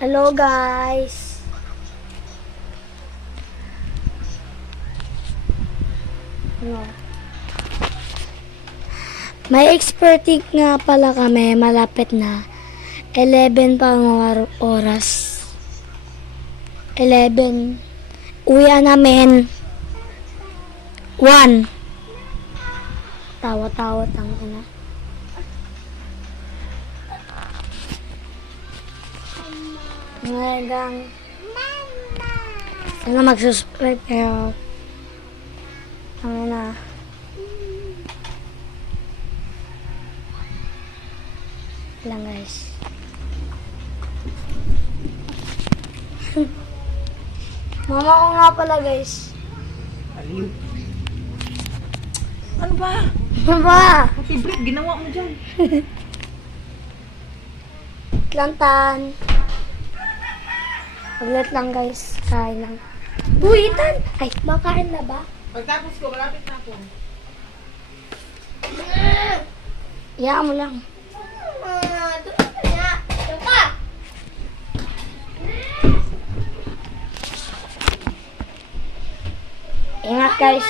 Hello guys. Ano? May experting nga pala kami, malapit na. 11 pa ang oras. 11. Uwian namin. 1. Tawa-tawa tang ina. Ngayon sana mag-subscribe kayo. Ano na. Lang guys. Mama ko nga pala guys. Aliw. Ano ba? Mama! Favorite, ginawa mo dyan. Lantan. Paglat lang guys. Kain lang. Uy, Itan! Ay, makain na ba? Pagtapos ko, malapit na ako. Iyaan mo lang. Ingat guys.